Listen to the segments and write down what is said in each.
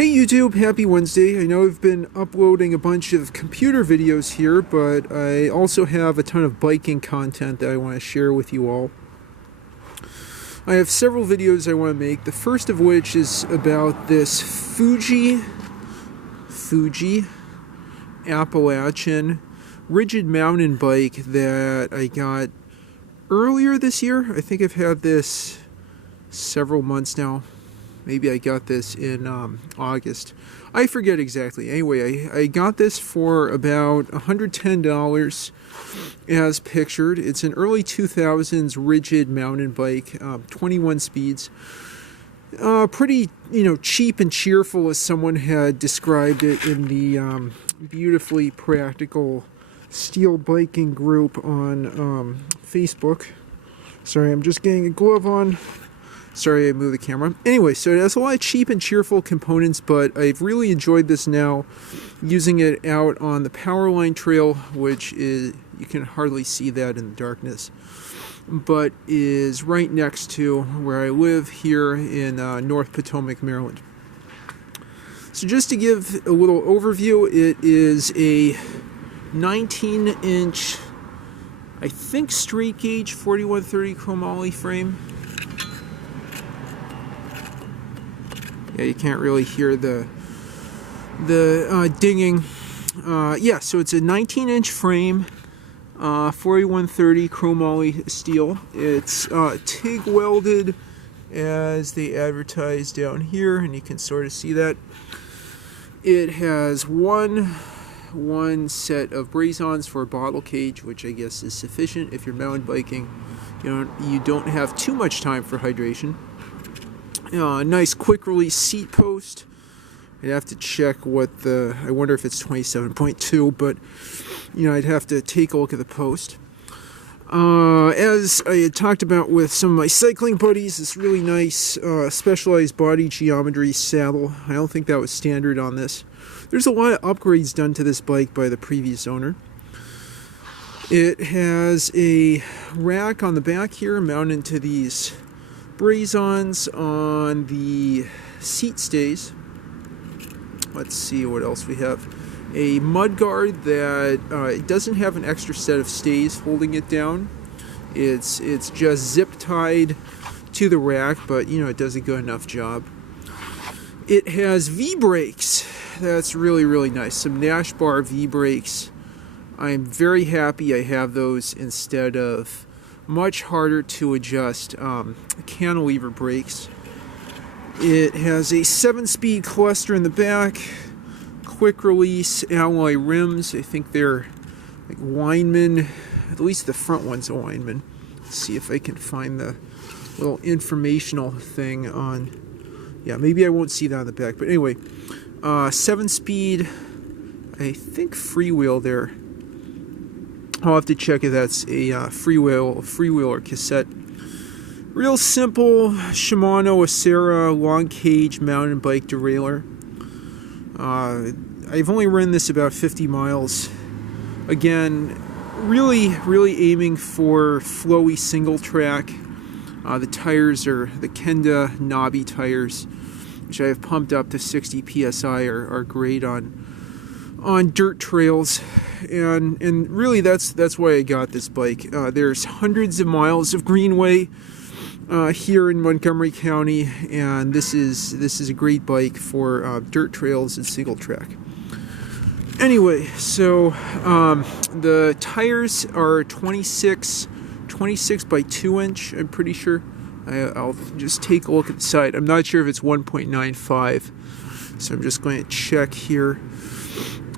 Hey YouTube, happy Wednesday. I know I've been uploading a bunch of computer videos here, but I also have a ton of biking content that I want to share with you all. I have several videos I want to make, the first of which is about this Fuji Appalachian rigid mountain bike that I got earlier this year. I think I've had this several months now. Maybe I got this in August. I forget exactly. Anyway, I got this for about $110 as pictured. It's an early 2000s rigid mountain bike, 21 speeds. Pretty, cheap and cheerful, as someone had described it in the beautifully practical steel biking group on Facebook. Sorry, I'm just getting a glove on. Sorry, I moved the camera. Anyway, so it has a lot of cheap and cheerful components, but I've really enjoyed this now, using it out on the Powerline Trail, which is, you can hardly see that in the darkness, but is right next to where I live here in North Potomac, Maryland. So just to give a little overview, it is a 19-inch, I think straight gauge 4130 chromoly frame. Yeah, you can't really hear the dinging. Yeah, so it's a 19-inch frame, 4130 chromoly steel. It's TIG welded, as they advertise down here, and you can sort of see that. It has one set of braze-ons for a bottle cage, which I guess is sufficient if you're mountain biking. You don't have too much time for hydration. Nice quick release seat post. I'd have to check what I wonder if it's 27.2, but I'd have to take a look at the post. As I had talked about with some of my cycling buddies, this really nice specialized body geometry saddle. I don't think that was standard on this. There's a lot of upgrades done to this bike by the previous owner. It has a rack on the back here mounted to these braze-ons on the seat stays. Let's see what else we have. A mud guard that it doesn't have an extra set of stays holding it down. It's just zip tied to the rack, but it does a good enough job. It has V-brakes. That's really, really nice. Some Nash bar V-brakes. I'm very happy I have those instead of much harder to adjust cantilever brakes. It has a 7-speed cluster in the back, quick release alloy rims. I think they're like Weinmann, at least the front one's a Weinmann. Let's see if I can find the little informational thing on, yeah, maybe I won't see that on the back, but anyway, 7-speed, I think freewheel there. I'll have to check if that's a freewheel or cassette. Real simple Shimano Acera long cage mountain bike derailleur. I've only ridden this about 50 miles. Again, really aiming for flowy single track. The tires are the Kenda knobby tires, which I have pumped up to 60 psi, are great on dirt trails, and really that's why I got this bike. There's hundreds of miles of greenway here in Montgomery County, and this is a great bike for dirt trails and single track. Anyway, so the tires are 26 by 2 inch. I'm pretty sure. I'll just take a look at the side. I'm not sure if it's 1.95, so I'm just going to check here.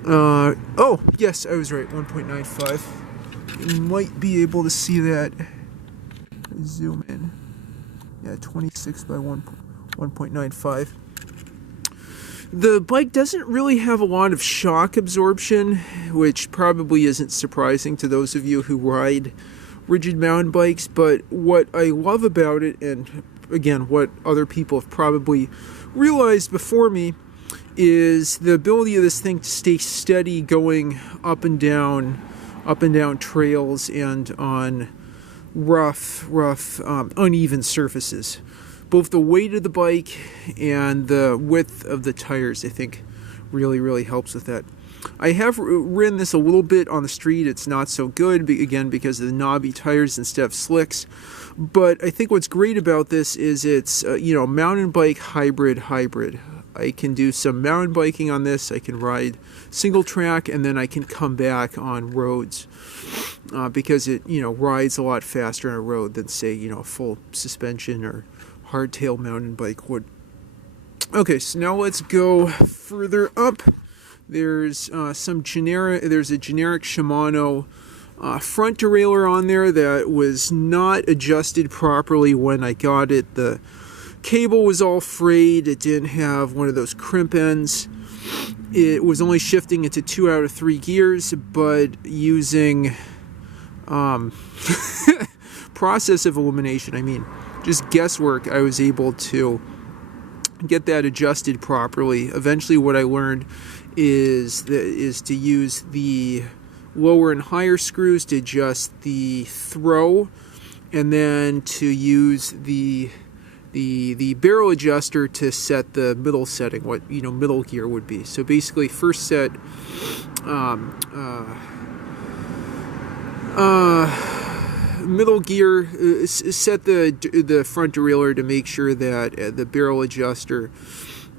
Oh, yes, I was right, 1.95. You might be able to see that. Zoom in. Yeah, 26 by 1.95. The bike doesn't really have a lot of shock absorption, which probably isn't surprising to those of you who ride rigid mountain bikes, but what I love about it, and again, what other people have probably realized before me, is the ability of this thing to stay steady going up and down trails and on rough, uneven surfaces. both the weight of the bike and the width of the tires, I think, really helps with that. I have ridden this a little bit on the street. It's not so good, again, because of the knobby tires instead of slicks. But I think what's great about this is it's, mountain bike hybrid. I can do some mountain biking on this. I can ride single track, and then I can come back on roads because it, rides a lot faster on a road than, say, a full suspension or hardtail mountain bike would. Okay, so now let's go further up. There's a generic Shimano front derailleur on there that was not adjusted properly when I got it. The cable was all frayed. It didn't have one of those crimp ends. It was only shifting into 2 out of 3 gears, but using process of elimination, just guesswork, I was able to get that adjusted properly. Eventually what I learned is to use the lower and higher screws to adjust the throw, and then to use the barrel adjuster to set the middle setting, what middle gear would be. So basically, first set middle gear, set the front derailleur to make sure that the barrel adjuster,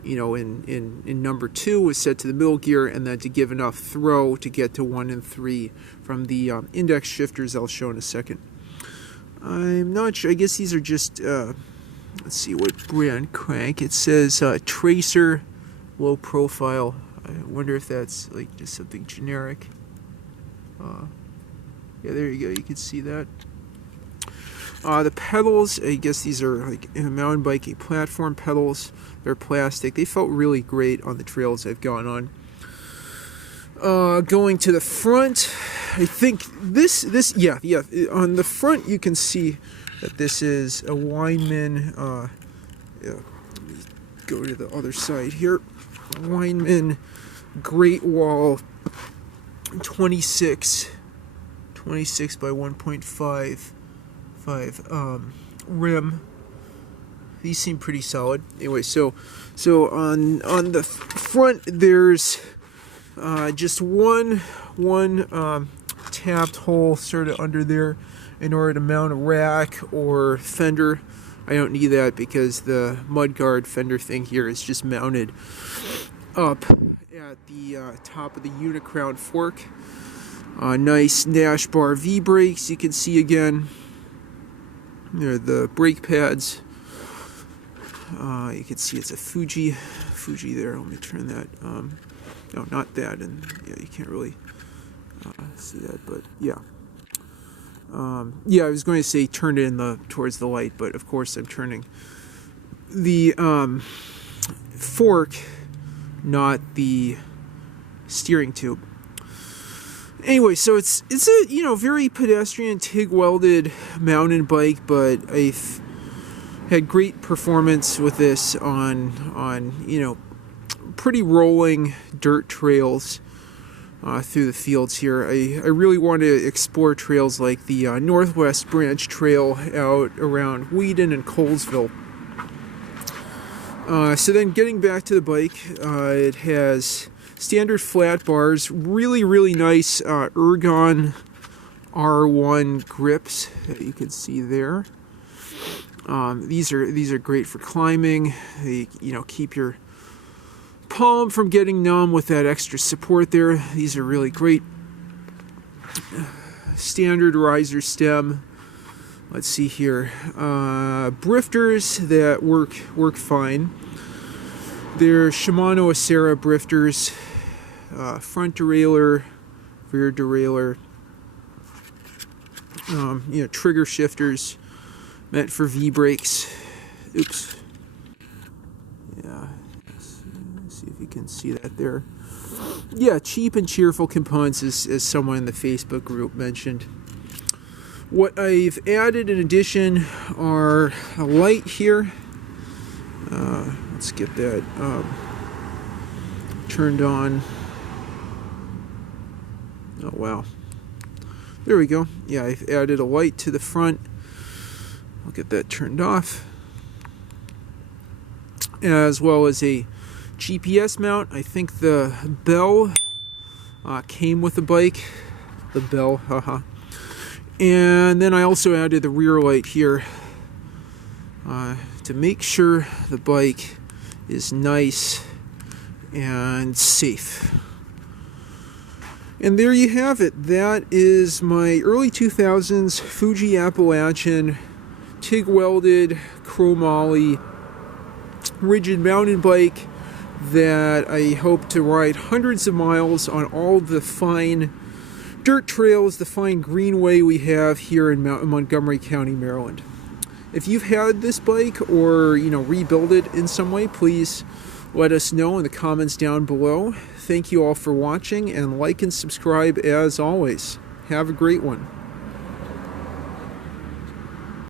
in number 2 was set to the middle gear, and then to give enough throw to get to 1 and 3 from the index shifters I'll show in a second. I'm not sure. I guess these are just, let's see what brand crank. It says Tracer low profile. I wonder if that's like just something generic. Yeah, there you go. You can see that. The pedals, I guess these are like mountain biking platform pedals. They're plastic. They felt really great on the trails I've gone on. Going to the front, I think yeah. On the front, you can see that this is a Weinmann. Let me go to the other side here. Weinmann Great Wall 26 by 1.5 rim. These seem pretty solid. Anyway, so on the front there's just one tapped hole sort of under there in order to mount a rack or fender. I don't need that because the mudguard fender thing here is just mounted up at the top of the unicrown fork. Nice Nash bar V brakes you can see again. There are the brake pads. You can see it's a Fuji there. Let me turn that. No, not that, and yeah, you can't really see that, but yeah. Yeah, I was going to say turn it towards the light, but of course I'm turning the fork, not the steering tube. Anyway, so it's a very pedestrian TIG welded mountain bike, but I've had great performance with this on pretty rolling dirt trails through the fields here. I really want to explore trails like the Northwest Branch Trail out around Wheaton and Colesville. So then getting back to the bike, it has standard flat bars, really nice Ergon R1 grips that you can see there. These are great for climbing. They keep your palm from getting numb with that extra support there. These are really great. Standard riser stem. Let's see here. Brifters that work fine. They're Shimano Acera brifters. Front derailleur, rear derailleur. Trigger shifters meant for V brakes. Oops. Yeah. Let's see if you can see that there. Yeah, cheap and cheerful components, as someone in the Facebook group mentioned. What I've added in addition are a light here. Let's get that turned on. Oh wow. There we go. Yeah, I've added a light to the front. I'll get that turned off. as well as a GPS mount. I think the bell came with the bike. The bell, haha. And then I also added the rear light here to make sure the bike is nice and safe. And there you have it. That is my early 2000s Fuji Appalachian TIG welded chromoly rigid mountain bike that I hope to ride hundreds of miles on all the fine dirt trails, the fine greenway we have here in Montgomery County, Maryland. If you've had this bike or, rebuild it in some way, please let us know in the comments down below. Thank you all for watching, and like and subscribe as always. Have a great one.